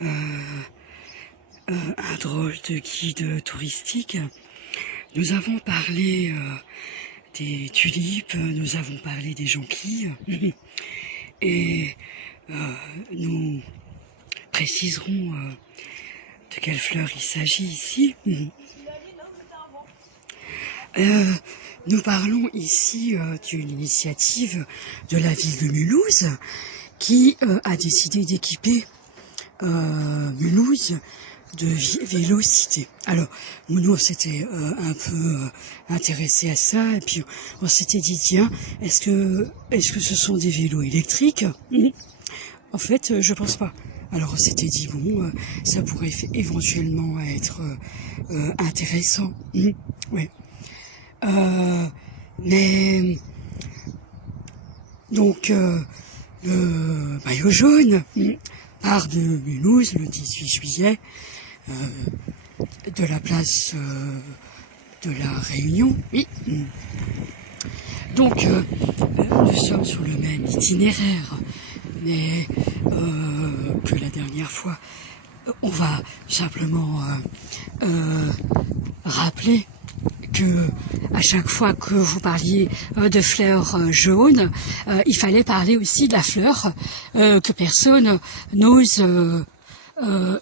un drôle de guide touristique. Nous avons parlé des tulipes, nous avons parlé des jonquilles, et nous préciserons de quelles fleurs il s'agit ici. Nous parlons ici d'une initiative de la ville de Mulhouse qui a décidé d'équiper Mulhouse de vélocité. Alors, nous on s'était un peu intéressé à ça, et puis on s'était dit, tiens, est-ce que ce sont des vélos électriques? En fait, je pense pas. Alors on s'était dit, bon, ça pourrait éventuellement être intéressant. Ouais. Mais donc le maillot jaune part de Mulhouse le 18 juillet de la place de la Réunion. Oui. Donc nous sommes sur le même itinéraire, mais que la dernière fois. On va simplement rappeler que à chaque fois que vous parliez de fleurs jaunes, il fallait parler aussi de la fleur que personne n'ose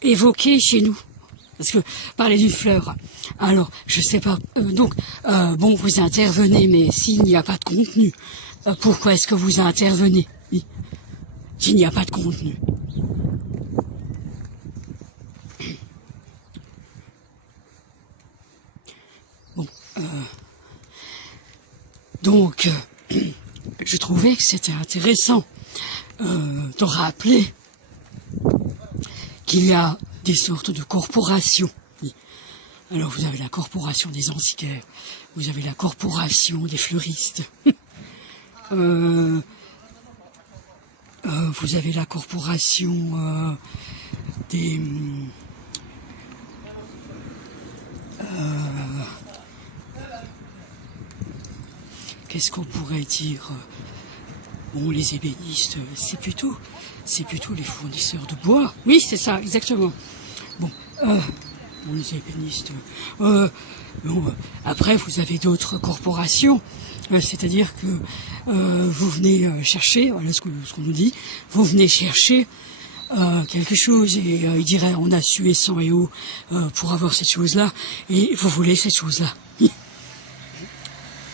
évoquer chez nous. Parce que parler d'une fleur, alors je sais pas, donc bon, vous intervenez, mais s'il n'y a pas de contenu, pourquoi est-ce que vous intervenez? Oui. S'il n'y a pas de contenu. Bon, donc, je trouvais que c'était intéressant de rappeler qu'il y a des sortes de corporations. Alors, vous avez la corporation des antiquaires, vous avez la corporation des fleuristes, vous avez la corporation des... qu'est-ce qu'on pourrait dire? Bon, les ébénistes, c'est plutôt les fournisseurs de bois. Oui, c'est ça, exactement. Bon, les ébénistes. Bon, après, vous avez d'autres corporations, c'est-à-dire que vous venez chercher, voilà ce qu'on nous dit, vous venez chercher quelque chose, et il dirait, on a sué sang et eau pour avoir cette chose-là, et vous voulez cette chose-là.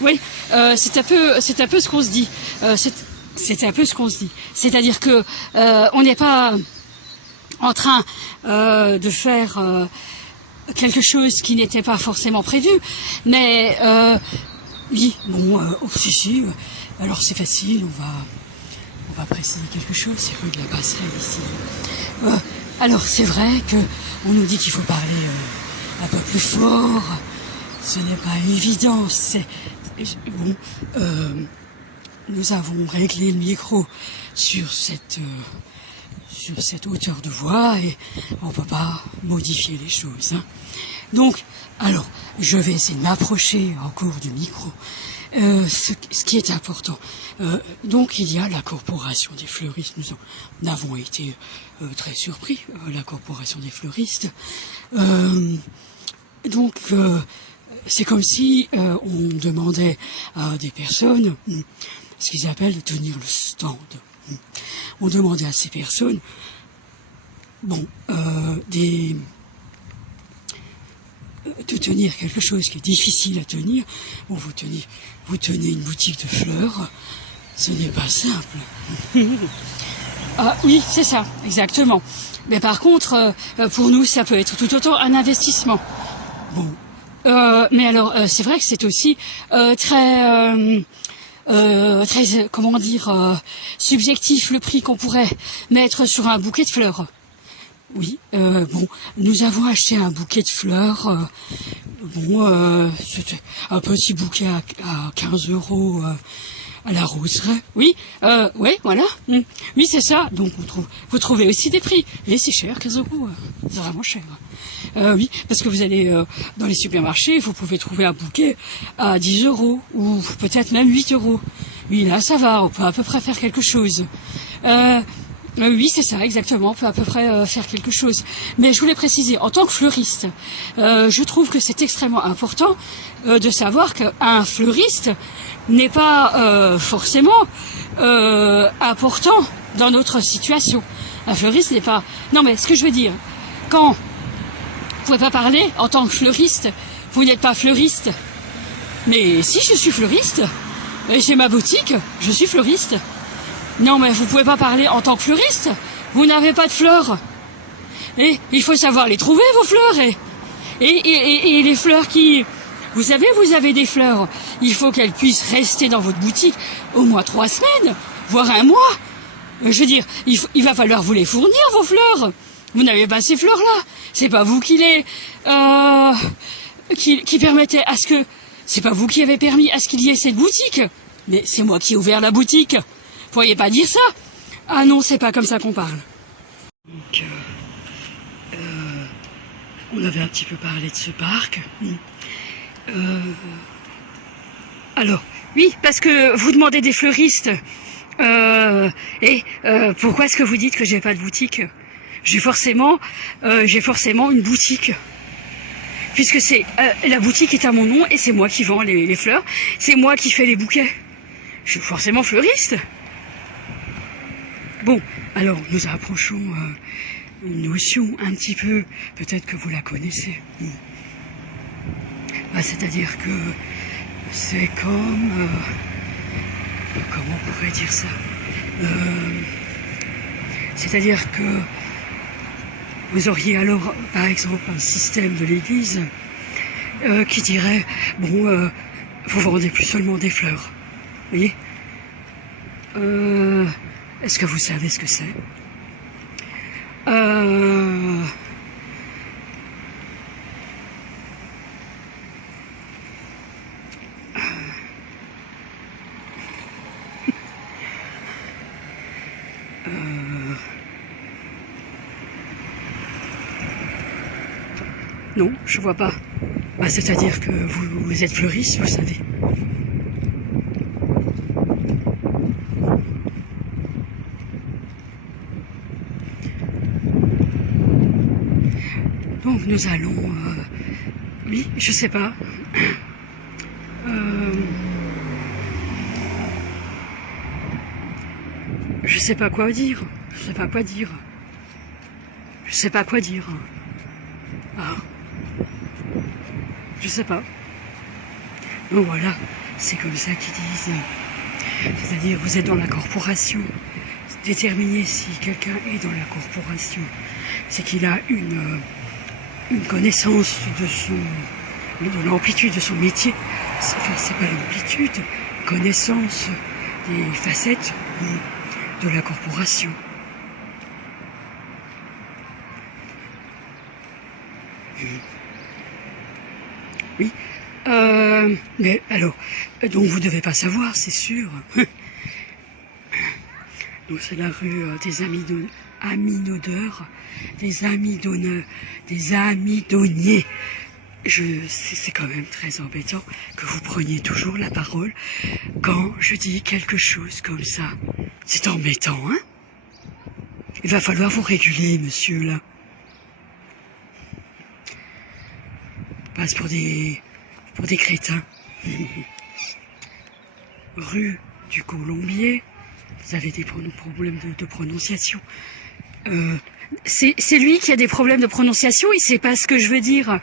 Oui, c'est un peu ce qu'on se dit. C'est un peu ce qu'on se dit. C'est-à-dire que on n'est pas en train de faire quelque chose qui n'était pas forcément prévu, mais oui, bon, si, alors c'est facile, on va préciser quelque chose. C'est rue de la Passerelle ici. Alors c'est vrai que on nous dit qu'il faut parler un peu plus fort. Ce n'est pas évident. Bon, nous avons réglé le micro sur cette hauteur de voix et on ne peut pas modifier les choses. Hein. Donc, alors, je vais essayer de m'approcher encore du micro. Ce qui est important. Donc, il y a la corporation des fleuristes. Nous en avons été très surpris, la corporation des fleuristes. Donc, c'est comme si on demandait à des personnes ce qu'ils appellent de tenir le stand. On demandait à ces personnes, bon, de tenir quelque chose qui est difficile à tenir. Bon, vous tenez une boutique de fleurs, ce n'est pas simple. Ah oui, c'est ça, exactement. Mais par contre, pour nous, ça peut être tout autant un investissement. Bon. Mais alors, c'est vrai que c'est aussi très, comment dire, subjectif le prix qu'on pourrait mettre sur un bouquet de fleurs. Oui, bon, nous avons acheté un bouquet de fleurs. Bon, c'était un petit bouquet à 15 € à la roseraie. Oui, ouais, voilà. Oui, c'est ça. Donc vous trouvez aussi des prix. Et c'est cher, 15 €. C'est vraiment cher. Oui, parce que vous allez dans les supermarchés, vous pouvez trouver un bouquet à 10 € ou peut-être même 8 €. Oui, là, ça va. On peut à peu près faire quelque chose. Oui, c'est ça, exactement. On peut à peu près faire quelque chose. Mais je voulais préciser, en tant que fleuriste, je trouve que c'est extrêmement important de savoir qu'un fleuriste n'est pas forcément important dans notre situation. Un fleuriste n'est pas... Non, mais ce que je veux dire, quand vous pouvez pas parler en tant que fleuriste, vous n'êtes pas fleuriste. Mais si, je suis fleuriste. Et j'ai ma boutique, je suis fleuriste. Non, mais vous pouvez pas parler en tant que fleuriste. Vous n'avez pas de fleurs. Et il faut savoir les trouver, vos fleurs. Et les fleurs qui... Vous savez, vous avez des fleurs. Il faut qu'elles puissent rester dans votre boutique au moins 3 semaines, voire 1 mois. Je veux dire, il va falloir vous les fournir, vos fleurs. Vous n'avez pas ces fleurs-là. C'est pas vous qui les... qui permettez à ce que... C'est pas vous qui avez permis à ce qu'il y ait cette boutique. Mais c'est moi qui ai ouvert la boutique. Vous pourriez pas dire ça. Ah non, c'est pas comme ça qu'on parle. Donc, on avait un petit peu parlé de ce parc. Alors, oui, parce que vous demandez des fleuristes. Pourquoi est-ce que vous dites que j'ai pas de boutique? J'ai forcément une boutique. Puisque c'est la boutique est à mon nom et c'est moi qui vends les fleurs. C'est moi qui fais les bouquets. Je suis forcément fleuriste. Bon, alors nous approchons une notion un petit peu, peut-être que vous la connaissez. C'est-à-dire que c'est comme... comment on pourrait dire ça, c'est-à-dire que vous auriez alors, par exemple, un système de l'église qui dirait, bon, vous vendez plus seulement des fleurs. Vous voyez, est-ce que vous savez ce que c'est? Non, je vois pas. C'est-à-dire que vous êtes fleuriste, vous savez. Donc nous allons... oui, je sais pas. Je sais pas quoi dire. Je sais pas quoi dire. Je sais pas quoi dire. Ah. Je sais pas. Donc voilà, c'est comme ça qu'ils disent. C'est-à-dire, vous êtes dans la corporation. Déterminer si quelqu'un est dans la corporation, c'est qu'il a une connaissance de l'amplitude de son métier. Enfin, c'est pas l'amplitude, connaissance des facettes de la corporation. Oui. Mais alors, donc vous devez pas savoir, c'est sûr. Donc c'est la rue des Aminoodeurs, des Amidonniers. C'est quand même très embêtant que vous preniez toujours la parole quand je dis quelque chose comme ça. C'est embêtant, hein? Il va falloir vous réguler, monsieur, là. Passe pour des crétins. Rue du Colombier, vous avez des problèmes de prononciation. C'est lui qui a des problèmes de prononciation, il sait pas ce que je veux dire.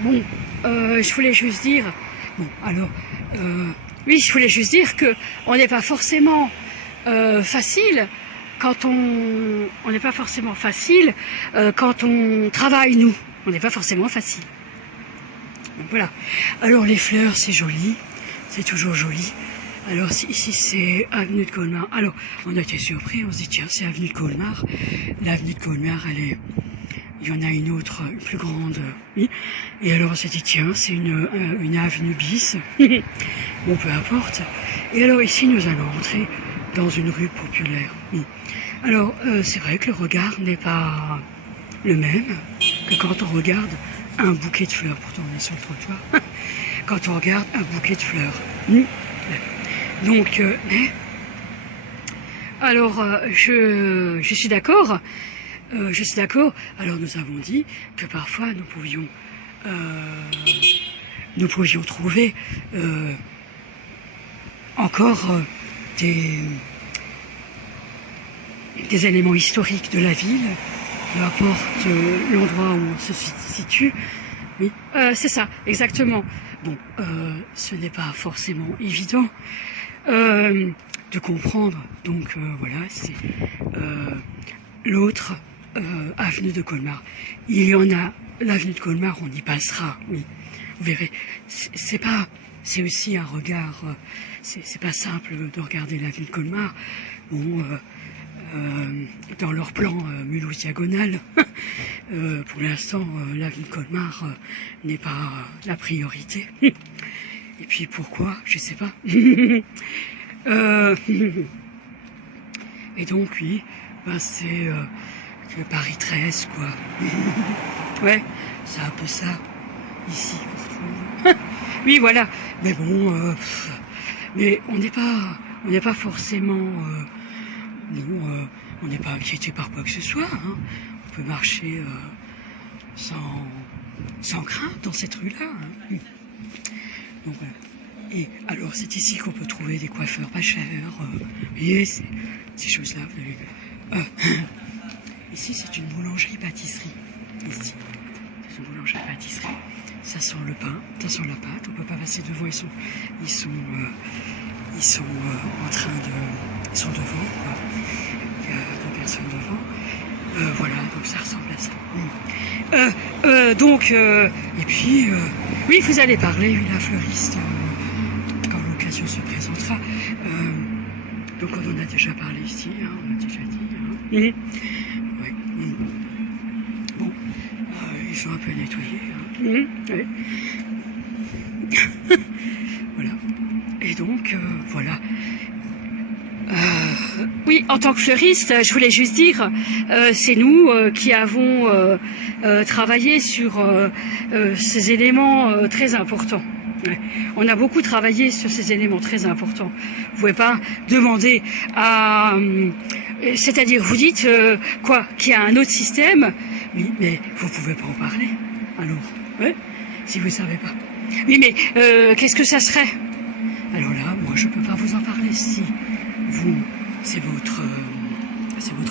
Bon, je voulais juste dire... Bon, alors... oui, je voulais juste dire que on n'est pas forcément facile quand on n'est pas forcément facile quand on travaille, nous. On n'est pas forcément facile. Donc voilà. Alors les fleurs, c'est joli. C'est toujours joli. Alors ici c'est avenue de Colmar. Alors on a été surpris, on se dit tiens c'est avenue de Colmar. L'avenue de Colmar, il y en a une autre, une plus grande. Oui. Et alors on s'est dit tiens c'est une avenue bis. Bon peu importe. Et alors ici nous allons entrer dans une rue populaire. Oui. Alors c'est vrai que le regard n'est pas le même que quand on regarde un bouquet de fleurs. Pourtant on est sur le trottoir. Quand on regarde un bouquet de fleurs. Donc, Alors, je suis d'accord. Je suis d'accord. Alors, nous avons dit que parfois nous pouvions trouver encore des éléments historiques de la ville, peu importe l'endroit où on se situe. Oui, c'est ça, exactement. Bon, ce n'est pas forcément évident de comprendre. Donc voilà, c'est l'autre avenue de Colmar. Il y en a l'avenue de Colmar, on y passera. Oui, vous verrez. C'est aussi un regard. C'est pas simple de regarder l'avenue de Colmar. Bon. Dans leur plan Mulhouse diagonale, pour l'instant, l'avenue de Colmar n'est pas la priorité. Et puis pourquoi, je sais pas. Et donc oui, ben c'est Paris 13 quoi. Ouais, c'est un peu ça ici pour tout le monde. Oui voilà, mais bon, mais on n'est pas forcément on n'est pas inquiété par quoi que ce soit. Hein. On peut marcher sans crainte dans cette rue-là. Hein. Donc, et alors, c'est ici qu'on peut trouver des coiffeurs pas chers. Et ces choses-là. Ici, c'est une boulangerie-pâtisserie. Ici, c'est une boulangerie-pâtisserie. Ça sent le pain, ça sent la pâte. On peut pas passer devant. Ils sont en train de... Ils sont devant, quoi. Il y a deux personnes devant. Voilà, donc ça ressemble à ça. Et puis, oui, vous allez parler, oui, la fleuriste, quand l'occasion se présentera. Donc on en a déjà parlé ici, hein, on a déjà dit. Hein. Ouais. Bon, ils sont un peu nettoyés. Hein. Ouais. Voilà. Et donc, voilà. Oui, en tant que fleuriste, je voulais juste dire, c'est nous qui avons travaillé sur ces éléments très importants. Ouais. On a beaucoup travaillé sur ces éléments très importants. Vous pouvez pas demander à... c'est-à-dire, vous dites quoi, qu'il y a un autre système. Oui, mais vous pouvez pas en parler. Alors, ouais, si vous savez pas. Oui, mais qu'est-ce que ça serait? Alors là, moi, je peux pas vous en parler. Si vous, c'est votre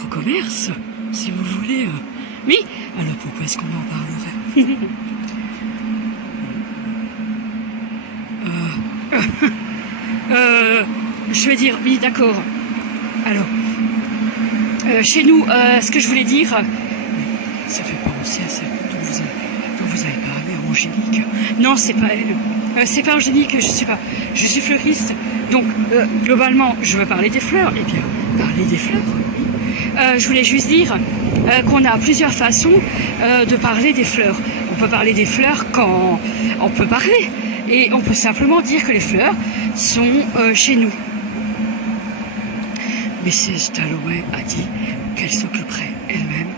commerce, si vous voulez. Oui. Alors pourquoi est-ce qu'on en parlerait? Je vais dire, oui, d'accord. Alors, chez nous, ce que je voulais dire, ça fait penser à celle dont vous avez parlé, Angélique. Non, c'est pas elle. C'est pas Angélique, je sais pas. Je suis fleuriste, donc globalement, je veux parler des fleurs. Eh bien, parler des fleurs. Je voulais juste dire qu'on a plusieurs façons de parler des fleurs. On peut parler des fleurs quand on peut parler. Et on peut simplement dire que les fleurs sont chez nous. Mrs. Dalloway a dit qu'elle s'occuperait elle-même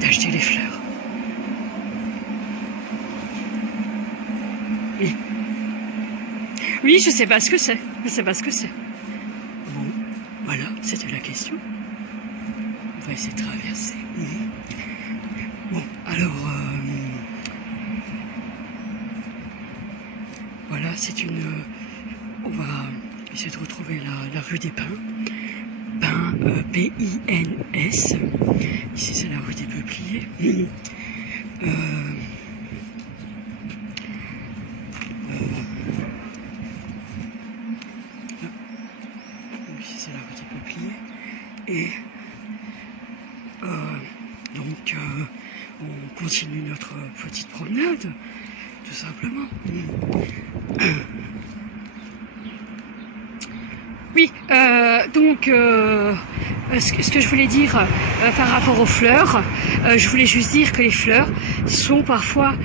d'acheter les fleurs. Oui. Oui, je sais pas ce que c'est. Je sais pas ce que c'est. Bon, voilà, c'était la question. On va essayer de traverser. Bon, alors... voilà, c'est une... on va essayer de retrouver la rue des Pins. Pins, P-I-N-S. Ici, c'est la rue des Peupliers. Ici, c'est la rue des Peupliers. Et donc, on continue notre petite promenade, tout simplement. Oui, donc ce que je voulais dire par rapport aux fleurs, je voulais juste dire que les fleurs sont parfois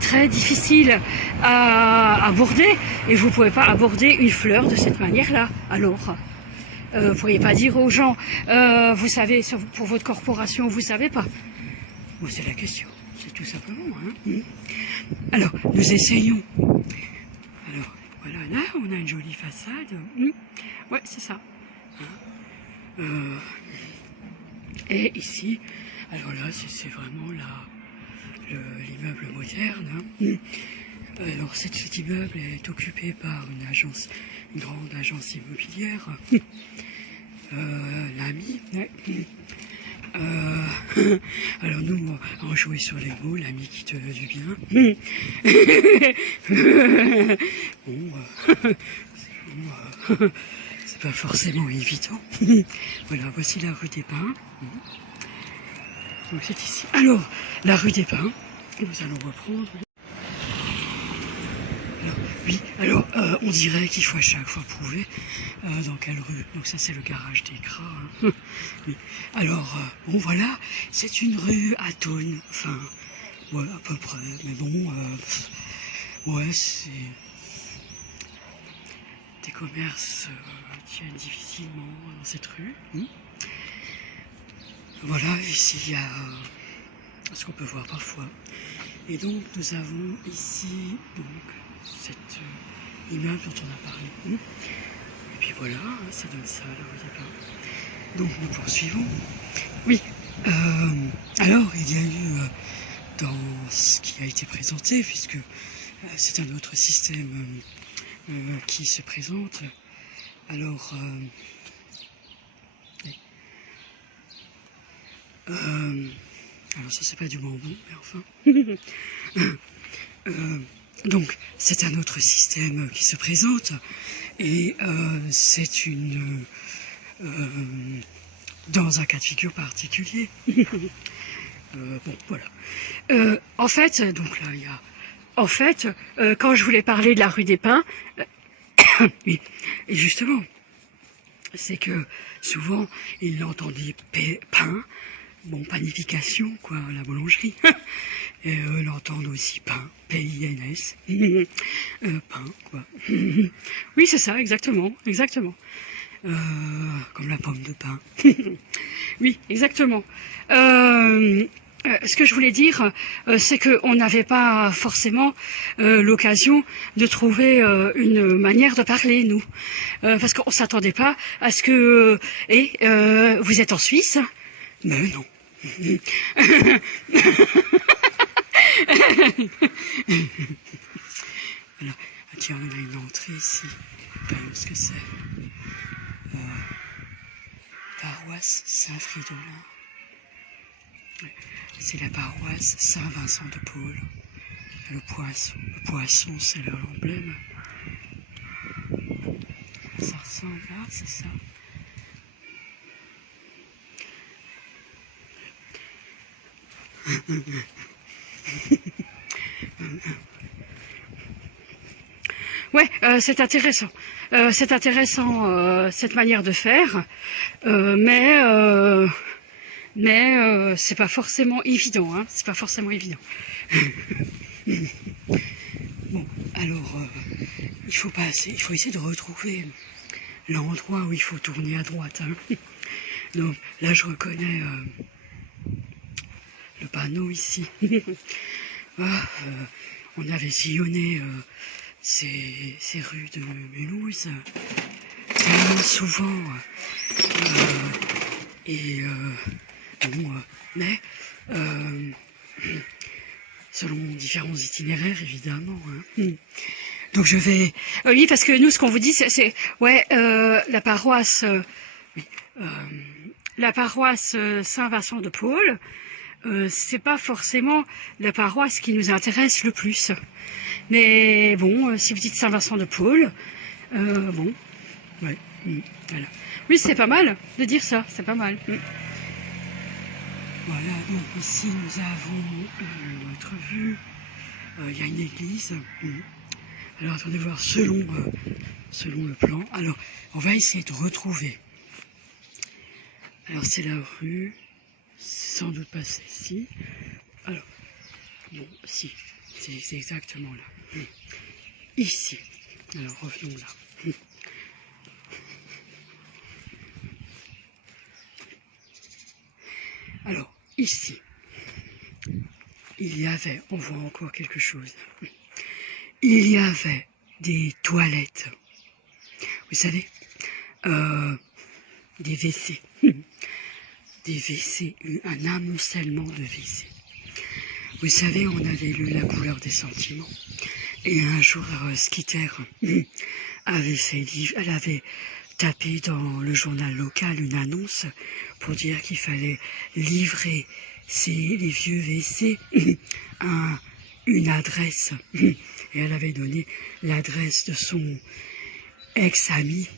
très difficiles à aborder et vous ne pouvez pas aborder une fleur de cette manière-là. Alors, vous ne pourriez pas dire aux gens, vous savez, pour votre corporation, vous ne savez pas. Bon, c'est la question, c'est tout simplement. Hein. Alors, nous essayons. Alors, voilà, là, on a une jolie façade. Ouais, c'est ça. Et ici, alors là, c'est vraiment l'immeuble moderne. Hein. Alors cet immeuble est occupé par une grande agence immobilière, l'AMI. Ouais. Alors nous, on jouait sur les mots, l'ami qui te veut du bien. C'est pas forcément évident. Voilà, voici la rue des Pins. Donc c'est ici. Alors, la rue des Pins, nous allons reprendre. Alors, oui, alors on dirait qu'il faut à chaque fois prouver dans quelle rue. Donc ça c'est le garage des Cras. Hein. Oui. Alors, bon voilà, c'est une rue atone, enfin, ouais, à peu près. Mais bon, ouais, c'est... Des commerces tiennent difficilement dans cette rue. Voilà, ici il y a ce qu'on peut voir parfois. Et donc nous avons ici donc cet immeuble dont on a parlé. Et puis voilà, ça donne ça, la rue des Pins. Donc nous poursuivons. Oui, alors il y a eu dans ce qui a été présenté, puisque c'est un autre système qui se présente. Alors, alors ça c'est pas du bonbon, mais enfin. Donc c'est un autre système qui se présente et c'est une dans un cas de figure particulier. Bon voilà. En fait, donc là il y a. En fait, quand je voulais parler de la rue des Pins, oui, et justement, c'est que souvent il entendait pain, bon, panification, quoi, la boulangerie. Et ils entendent aussi pain, P-I-N-S, pain, quoi. Oui, c'est ça, exactement, exactement. Comme la pomme de pain. Oui, exactement. Ce que je voulais dire, c'est qu'on n'avait pas forcément l'occasion de trouver une manière de parler, nous. Parce qu'on ne s'attendait pas à ce que... vous êtes en Suisse? Mais non. Voilà. Ah, tiens, on a une entrée ici. Ce que c'est. Paroisse Saint-Fridolin. C'est la paroisse Saint-Vincent de Paul. Le poisson, c'est leur emblème. Ça ressemble là, c'est ça. Ouais, c'est intéressant. C'est intéressant cette manière de faire, mais c'est pas forcément évident. Hein, c'est pas forcément évident. Bon, alors il faut essayer de retrouver l'endroit où il faut tourner à droite. Hein. Donc là, je reconnais le panneau ici. On avait sillonné ces rues de Mulhouse tellement souvent mais selon différents itinéraires évidemment. Hein. Donc je vais oui, parce que nous ce qu'on vous dit c'est ouais la paroisse Saint-Vincent de Paul. C'est pas forcément la paroisse qui nous intéresse le plus. Mais bon, si vous dites Saint-Vincent de Paul, bon, ouais, voilà. Oui, c'est pas mal de dire ça, c'est pas mal. Voilà, donc ici nous avons notre vue. Il y a une église. Alors attendez voir selon le plan. Alors, on va essayer de retrouver. Alors c'est la rue. C'est sans doute pas celle-ci. Alors, bon, si, c'est exactement là. Ici. Alors, revenons là. Alors, ici, il y avait, on voit encore quelque chose. Il y avait des toilettes. Vous savez, des WC. Des WC, un amoncellement de WC. Vous savez, on avait lu La couleur des sentiments. Et un jour, Skitter elle avait tapé dans le journal local une annonce pour dire qu'il fallait livrer les vieux WC à une adresse. Et elle avait donné l'adresse de son ex-ami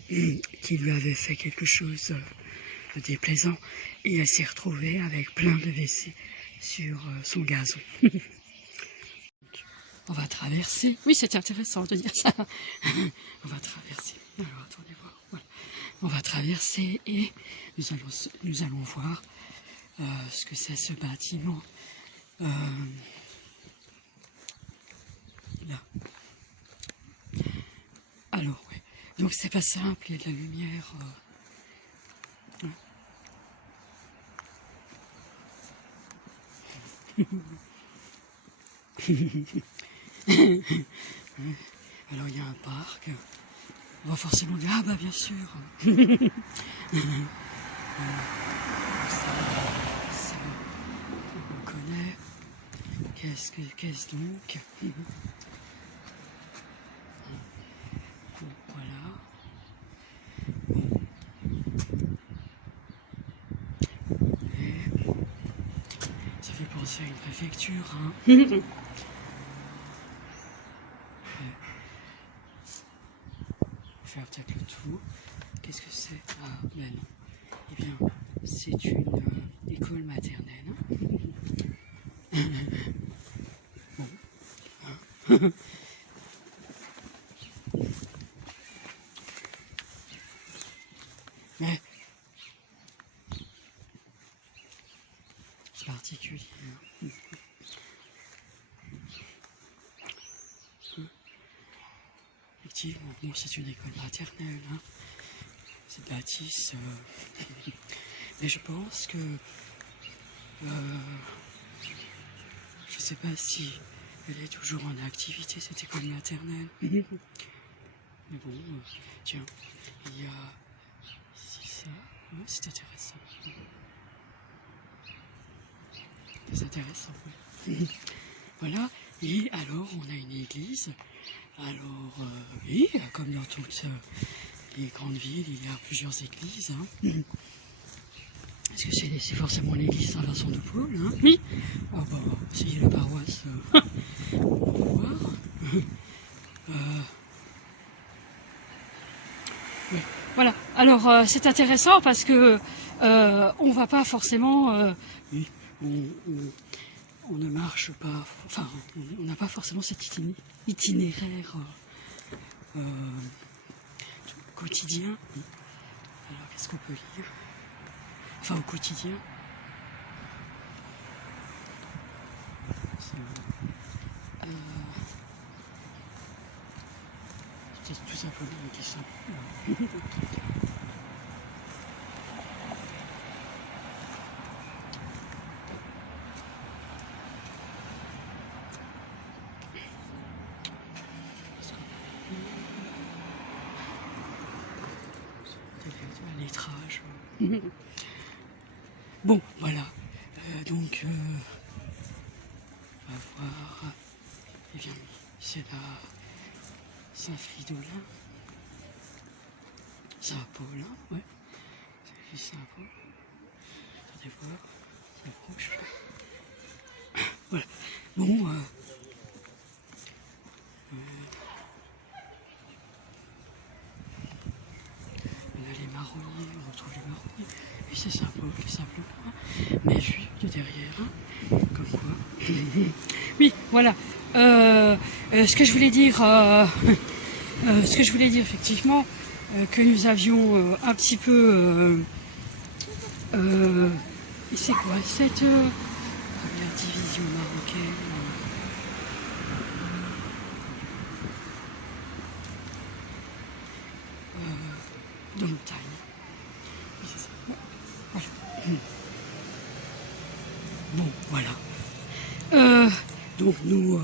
qui lui avait fait quelque chose de déplaisant. Et elle s'est retrouvée avec plein de WC sur son gazon. On va traverser. Oui, c'est intéressant de dire ça. On va traverser. Alors, attendez voir. Voilà. On va traverser et nous allons voir ce que c'est ce bâtiment. Là. Alors, ouais. Donc, c'est pas simple. Il y a de la lumière. Alors il y a un parc, on va forcément dire ah bah bien sûr. Ça, on connaît. Qu'est-ce donc? Bon, voilà. Et ça fait penser à une préfecture, hein. Faire peut-être le tour. Qu'est-ce que c'est? Ah, ben non. Eh bien, c'est une école maternelle. Bon. Hein. Mais c'est particulier. Hein. Effectivement, bon, c'est une école maternelle. Hein. C'est bâtisse. Mais je pense que je ne sais pas si elle est toujours en activité, cette école maternelle. Mais bon, tiens, il y a ici ça. Ouais, c'est intéressant. C'est intéressant, oui. Voilà, et alors on a une église. Alors, oui, comme dans toutes les grandes villes, il y a plusieurs églises. Hein. Est-ce que c'est forcément l'église Saint-Vincent de Paul, hein? Oui. Ah bah, c'est la paroisse. On va voir. Oui. Voilà. Alors, c'est intéressant parce que on va pas forcément. Oui, on ne marche pas. Enfin, on n'a pas forcément cet itinéraire quotidien. Alors, qu'est-ce qu'on peut lire? Enfin, au quotidien. C'est tout simplement une question. Lettrage. Bon, voilà. Donc, on va voir. Eh bien, c'est la Saint-Fridolin. Saint-Paulin, ouais. C'est Saint-Paul. Attendez voir. Saint-Proche. Voilà. Bon, on a les marronniers, on retrouve les marronniers. Et c'est Saint-Paul, simplement. Mais juif de derrière, hein, comme quoi. Oui, voilà. Ce que je voulais dire, effectivement, que nous avions un petit peu. C'est quoi cette première division marocaine? De montagne. Oui, c'est ça. Voilà. Bon, voilà. Donc nous,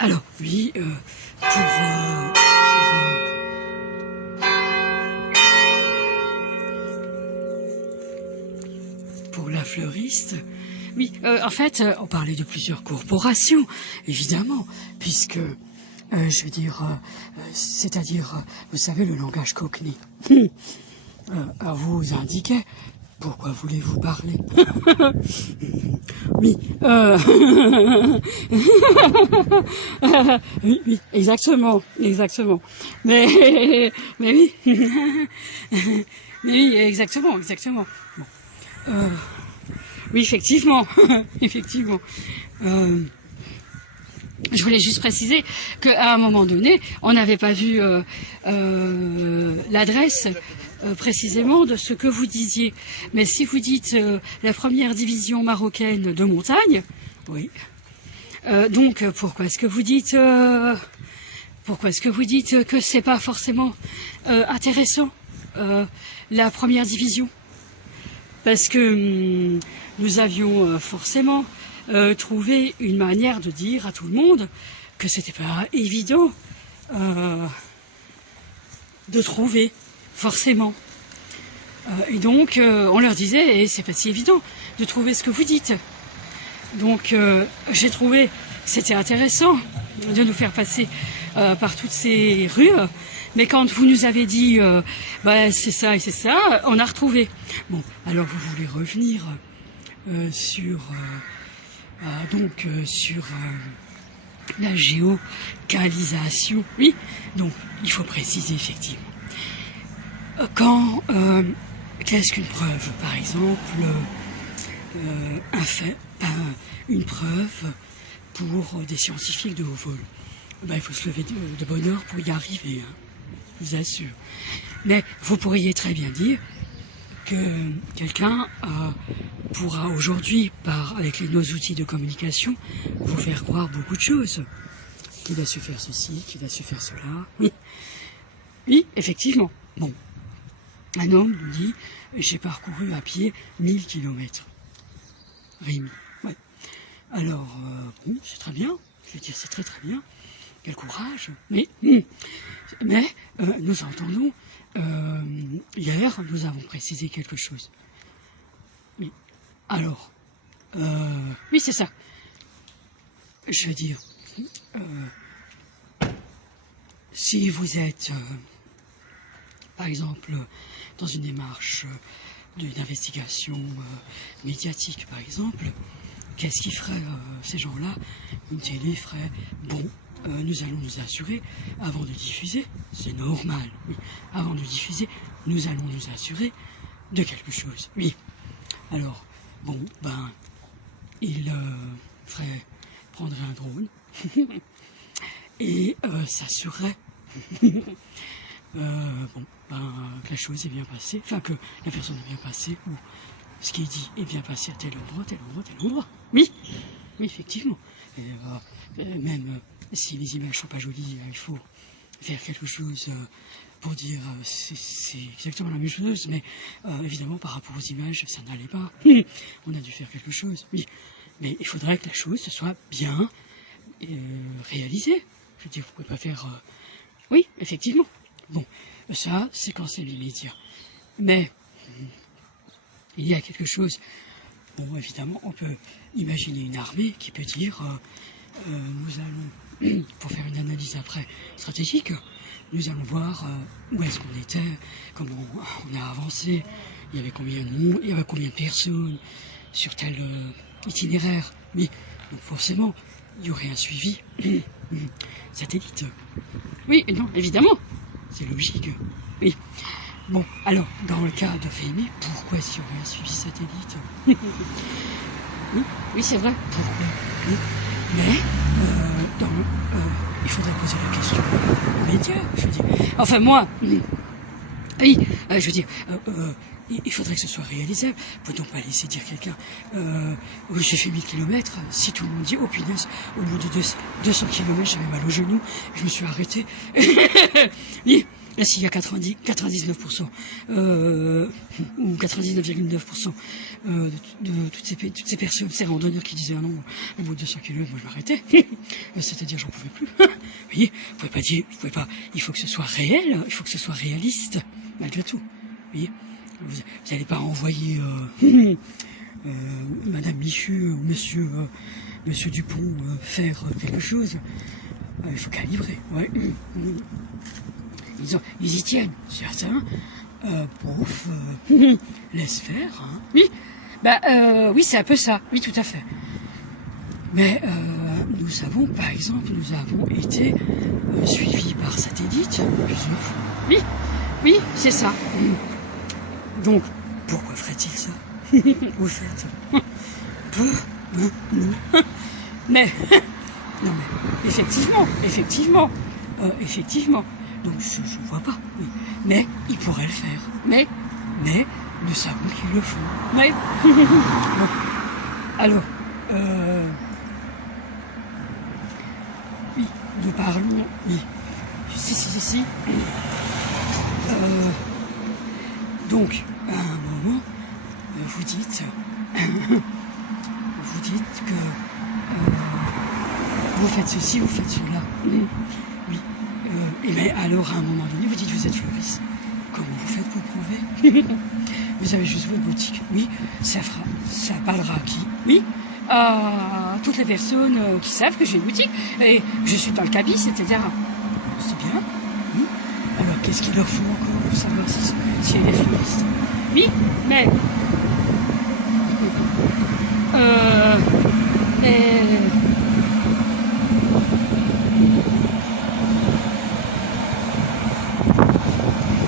alors oui, la fleuriste. Oui, en fait, on parlait de plusieurs corporations, évidemment, puisque, je veux dire, c'est-à-dire, vous savez, le langage cockney vous indiquait. Pourquoi voulez-vous parler? Oui, oui, oui, exactement, exactement. Mais oui, mais oui, exactement, exactement. Bon. Oui, effectivement, effectivement. Je voulais juste préciser qu'à un moment donné, on n'avait pas vu l'adresse précisément de ce que vous disiez. Mais si vous dites la première division marocaine de montagne, oui. Donc pourquoi est-ce que vous dites que c'est pas forcément intéressant la première division? Parce que nous avions forcément trouvé une manière de dire à tout le monde que c'était pas évident de trouver, forcément. Et donc on leur disait, et c'est pas si évident de trouver ce que vous dites. Donc j'ai trouvé que c'était intéressant de nous faire passer par toutes ces rues. Mais quand vous nous avez dit bah, c'est ça et c'est ça, on a retrouvé. Bon, alors vous voulez revenir sur la géocalisation. Oui, donc il faut préciser effectivement. Quand qu'est-ce qu'une preuve? Par exemple, un fait, une preuve pour des scientifiques de haut vol. Ben, il faut se lever de bonne heure pour y arriver, hein, je vous assure. Mais vous pourriez très bien dire que quelqu'un pourra aujourd'hui, avec nos outils de communication, vous faire croire beaucoup de choses. Qu'il a su faire ceci, qu'il a su faire cela. Oui, oui, effectivement. Bon, un homme nous dit, j'ai parcouru à pied 1000 kilomètres. Rémi, ouais. Alors, bon, c'est très bien. Je veux dire, c'est très très bien. Quel courage. Mais nous entendons, hier, nous avons précisé quelque chose. Oui. Alors, oui, c'est ça. Je veux dire, si vous êtes, par exemple, dans une démarche d'une investigation médiatique, par exemple, qu'est-ce qui ferait ces gens-là? Une télé ferait, bon, nous allons nous assurer, avant de diffuser, c'est normal, oui, avant de diffuser, nous allons nous assurer de quelque chose, oui. Alors, bon, ben, il prendrait un drone et s'assurerait bon, ben, que la chose est bien passée, enfin que la personne est bien passée, ou ce qui est dit est bien passé à tel endroit, tel endroit, tel endroit. Oui, oui, effectivement. Et, même si les images sont pas jolies, il faut faire quelque chose pour dire c'est exactement la même chose, mais évidemment par rapport aux images, ça n'allait pas. On a dû faire quelque chose, oui. Mais il faudrait que la chose se soit bien réalisée. Je veux dire, vous pouvez pas faire... Oui, effectivement. Bon, ça, c'est quand c'est l'immédiat. Mais il y a quelque chose... Bon, évidemment, on peut imaginer une armée qui peut dire nous allons, pour faire une analyse après stratégique, nous allons voir où est-ce qu'on était, comment on a avancé, il y avait combien de monde, il y avait combien de personnes sur tel itinéraire. Oui, donc forcément, il y aurait un suivi satellite. Oui, non, évidemment, c'est logique. Oui. Bon, alors, dans le cas de Rémi, pourquoi est-ce qu'il y aurait un suivi satellite? Oui, oui, c'est vrai. Pourquoi? Oui. Mais, il faudrait poser la question aux médias, je veux dire. Enfin, moi, oui, je veux dire, il faudrait que ce soit réalisable. Peut-on pas laisser dire quelqu'un oui, j'ai fait 1000 kilomètres, si tout le monde dit, oh punaise, au bout de 200 kilomètres, j'avais mal au genou, je me suis arrêté. Oui. Là, s'il y a 99% ou 99,9% de toutes ces personnes, ces randonneurs qui disaient ah non, au bout de 200 km, moi je m'arrêtais, c'est-à-dire j'en pouvais plus. Vous voyez, vous pouvez pas, il faut que ce soit réel, il faut que ce soit réaliste, malgré tout. Vous voyez, vous n'allez pas envoyer Madame Michu ou Monsieur Dupont faire quelque chose, il faut calibrer. Ouais. Ils y tiennent, certains. Pouf, laisse faire. Hein. Oui, oui, c'est un peu ça. Oui, tout à fait. Mais nous avons, par exemple, été suivis par satellite plusieurs fois. Oui, oui, c'est ça. Donc, pourquoi ferait-il ça? Au fait, mais non, mais effectivement. Donc je vois pas. Oui. Mais ils pourraient le faire. Mais nous savons qu'ils le font. Mais bon. Alors, oui, nous parlons. Oui. Si. Donc, à un moment, vous dites que vous faites ceci, vous faites cela. Oui. Et bien alors, à un moment donné, vous dites que vous êtes fleuriste. Comment vous faites pour prouver? Vous avez juste votre boutique. Oui, ça parlera à qui? Oui, à toutes les personnes qui savent que j'ai une boutique et je suis dans le cabis, etc. C'est bien. Oui. Alors, qu'est-ce qu'il leur faut encore pour savoir si elle est fleuriste? Oui, mais...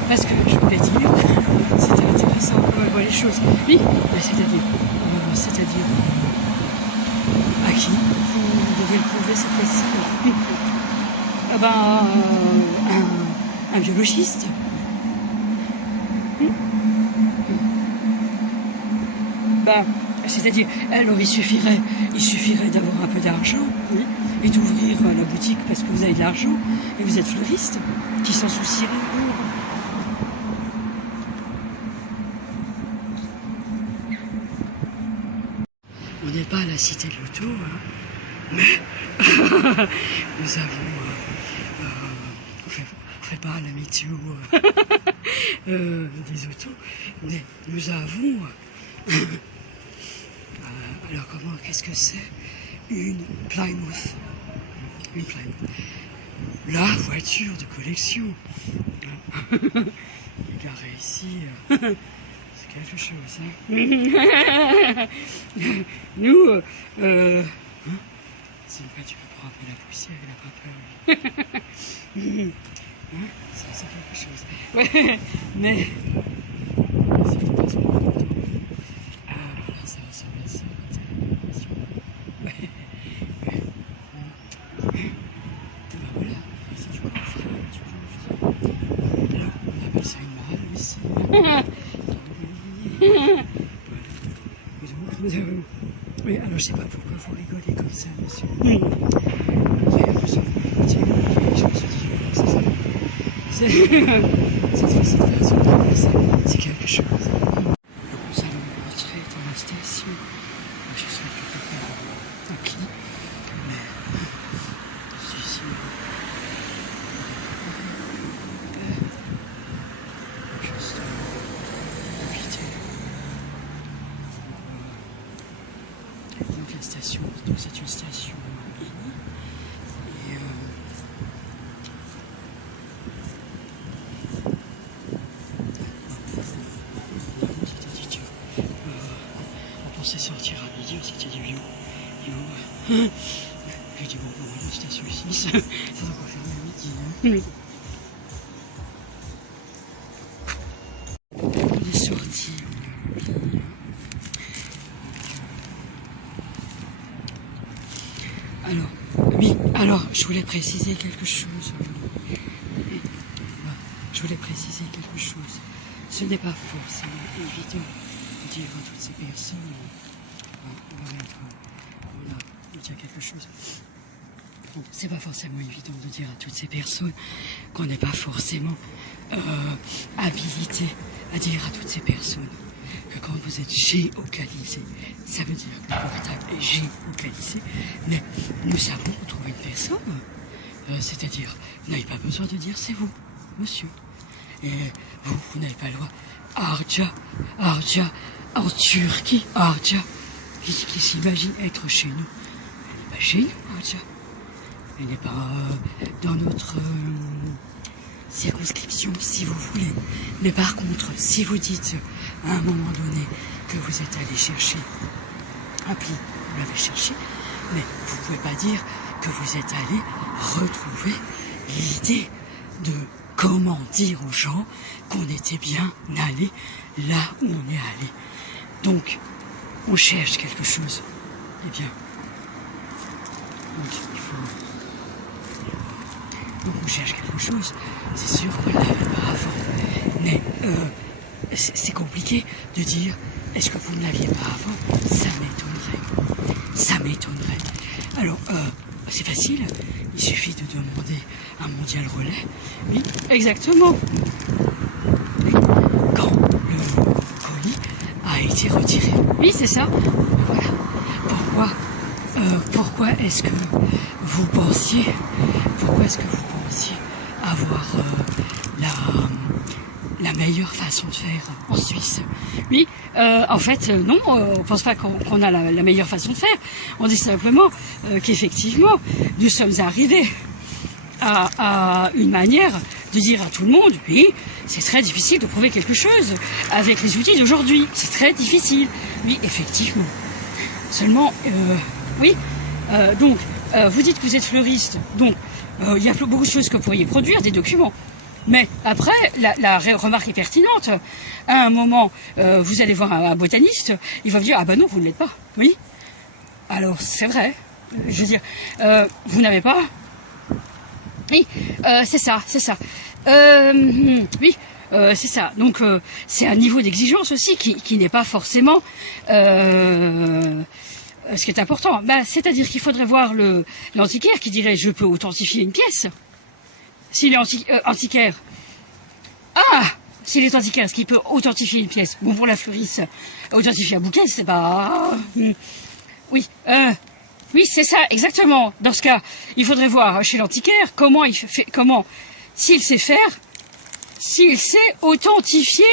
Parce que je voulais dire, c'était intéressant de voir les choses. Oui, c'est-à-dire à qui vous devez le prouver cette fois-ci? Un biologiste. C'est-à-dire, alors il suffirait d'avoir un peu d'argent, oui, et d'ouvrir la boutique parce que vous avez de l'argent et vous êtes fleuriste, qui s'en soucierait. On n'est pas à la cité de l'auto, hein, mais nous avons, on fait pas la météo des autos, mais nous avons, alors qu'est-ce que c'est? Une Plymouth. La voiture de collection. Garée ici, c'est quelque chose. Hein. Nous, c'est une voiture pour un peu la poussière, elle n'a pas peur. Hein, c'est quelque chose. Ouais, mais... ça ressemble à ça. Voilà, c'est du coffre. Alors, on appelle ça une malle ici. Oui, alors je sais pas pourquoi vous rigolez comme ça, monsieur. C'est quelque chose. Nous allons rentrer dans la station. Je sais pas à qui, mais ici. Juste éviter. Donc la station, donc c'est une station Eni. Et on pensait sortir à midi, c'était du bio. J'ai dit bon, on va une station ici, ça doit pas faire à midi. On est sorti. Alors, je voulais préciser quelque chose. Ce n'est pas forcément évident de dire à toutes ces personnes, on va dire quelque chose. C'est pas forcément évident de dire à toutes ces personnes qu'on n'est pas forcément habilité à dire à toutes ces personnes que quand vous êtes géocalisé, ça veut dire que le portable est géocalisé, mais nous savons trouver une personne, c'est-à-dire, vous n'avez pas besoin de dire c'est vous, monsieur. Et vous n'avez pas le droit. Arca, en Turquie, Arca. Qui s'imagine être chez nous? Elle n'est pas chez nous, Arca. Elle n'est pas dans notre circonscription, si vous voulez. Mais par contre, si vous dites à un moment donné que vous êtes allé chercher un pli, vous l'avez cherché, mais vous ne pouvez pas dire que vous êtes allé retrouver l'idée de comment dire aux gens qu'on était bien allé là où on est allé. Donc, on cherche quelque chose. Eh bien, donc il faut... Donc on cherche quelque chose, c'est sûr qu'on ne l'avait pas avant. Mais c'est compliqué de dire, est-ce que vous ne l'aviez pas avant? Ça m'étonnerait. Ça m'étonnerait. Alors, c'est facile, il suffit de demander un mondial relais. Oui, exactement. Quand le colis a été retiré. Oui, c'est ça. Voilà. Pourquoi est-ce que vous pensiez avoir la meilleure façon de faire en Suisse? Oui, en fait, non, on ne pense pas qu'on a la meilleure façon de faire. On dit simplement qu'effectivement, nous sommes arrivés à une manière de dire à tout le monde, oui, c'est très difficile de prouver quelque chose avec les outils d'aujourd'hui. C'est très difficile. Oui, effectivement. Seulement, oui, donc, vous dites que vous êtes fleuriste, donc il y a beaucoup de choses que vous pourriez produire, des documents. Mais après, la remarque est pertinente. À un moment, vous allez voir un botaniste, il va vous dire, ah ben non, vous ne l'êtes pas. Oui. Alors, c'est vrai. Je veux dire, vous n'avez pas... Oui, c'est ça, c'est ça. Oui, c'est ça. Donc, c'est un niveau d'exigence aussi qui n'est pas forcément... ce qui est important, c'est-à-dire qu'il faudrait voir l'antiquaire qui dirait je peux authentifier une pièce. S'il est antiquaire, s'il est antiquaire, est-ce qu'il peut authentifier une pièce? Bon, pour la fleuriste, authentifier un bouquet, c'est pas... Oui, oui, c'est ça, exactement. Dans ce cas, il faudrait voir chez l'antiquaire comment il fait, s'il sait faire, s'il sait authentifier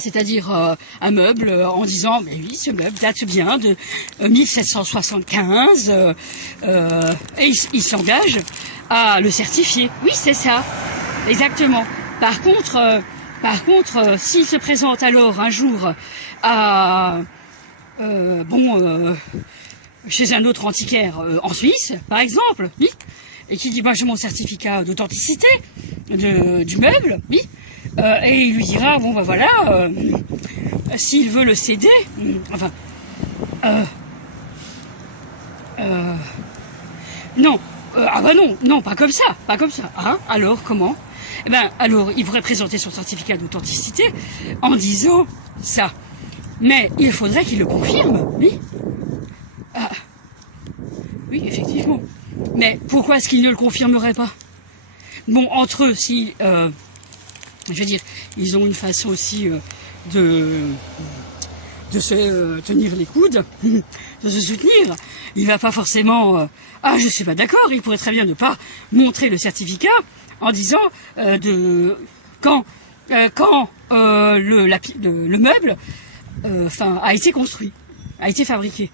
c'est-à-dire un meuble en disant, mais oui, ce meuble date bien de 1775, et il s'engage à le certifier. Oui, c'est ça, exactement. Par contre, s'il se présente alors un jour à, chez un autre antiquaire en Suisse, par exemple, oui, et qui dit, j'ai mon certificat d'authenticité du meuble, oui, et il lui dira, voilà, s'il veut le céder, non, non, pas comme ça, hein, alors comment? Eh ben, alors, il pourrait présenter son certificat d'authenticité en disant ça. Mais il faudrait qu'il le confirme, oui. Oui, effectivement. Mais pourquoi est-ce qu'il ne le confirmerait pas? Bon, entre eux, si... je veux dire, ils ont une façon aussi de se tenir les coudes, de se soutenir. Il va pas forcément... je suis pas d'accord, il pourrait très bien ne pas montrer le certificat en disant quand le meuble a été construit, a été fabriqué.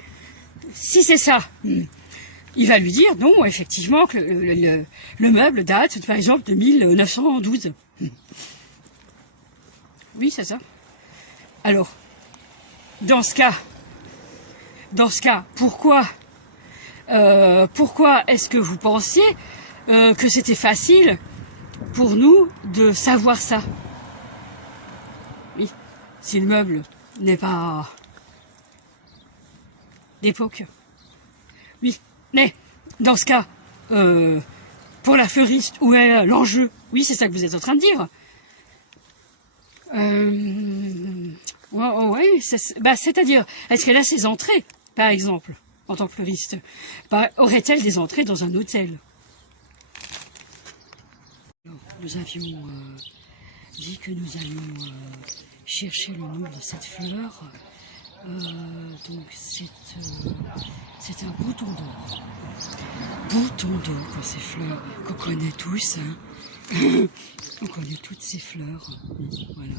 Si c'est ça, il va lui dire non, effectivement, que le meuble date, par exemple, de 1912. Oui, c'est ça. Alors, dans ce cas, pourquoi est-ce que vous pensiez que c'était facile pour nous de savoir ça? Oui, si le meuble n'est pas d'époque. Oui, mais dans ce cas, pour la fleuriste, où est l'enjeu? Oui, c'est ça que vous êtes en train de dire. Oui, c'est-à-dire, est-ce qu'elle a ses entrées, par exemple, en tant que fleuriste? Aurait-elle des entrées dans un hôtel? Alors, nous avions dit que nous allions chercher le nom de cette fleur Donc c'est un bouton d'or. Bouton d'or pour ces fleurs qu'on connaît tous. Hein. On connaît toutes ces fleurs. Voilà,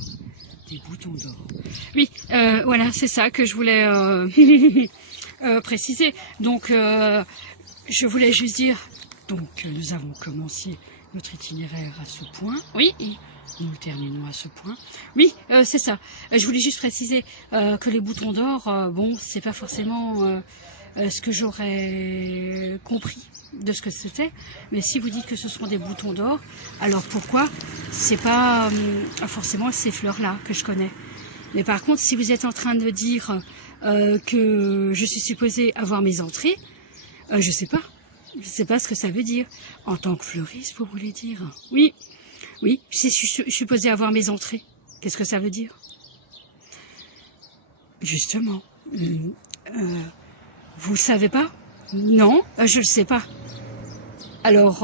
des boutons d'or. Oui, voilà, c'est ça que je voulais préciser. Donc, je voulais juste dire, donc nous avons commencé notre itinéraire à ce point. Oui. Et nous le terminons à ce point. Oui, c'est ça. Je voulais juste préciser que les boutons d'or, bon, c'est pas forcément ce que j'aurais compris de ce que c'était. Mais si vous dites que ce sont des boutons d'or, alors pourquoi c'est pas forcément ces fleurs-là que je connais. Mais par contre, si vous êtes en train de dire que je suis supposée avoir mes entrées, je sais pas. Je sais pas ce que ça veut dire. En tant que fleuriste, vous voulez dire? Oui. Oui, je suis supposée avoir mes entrées. Qu'est-ce que ça veut dire? Justement. Vous le savez pas? Non, je le sais pas. Alors,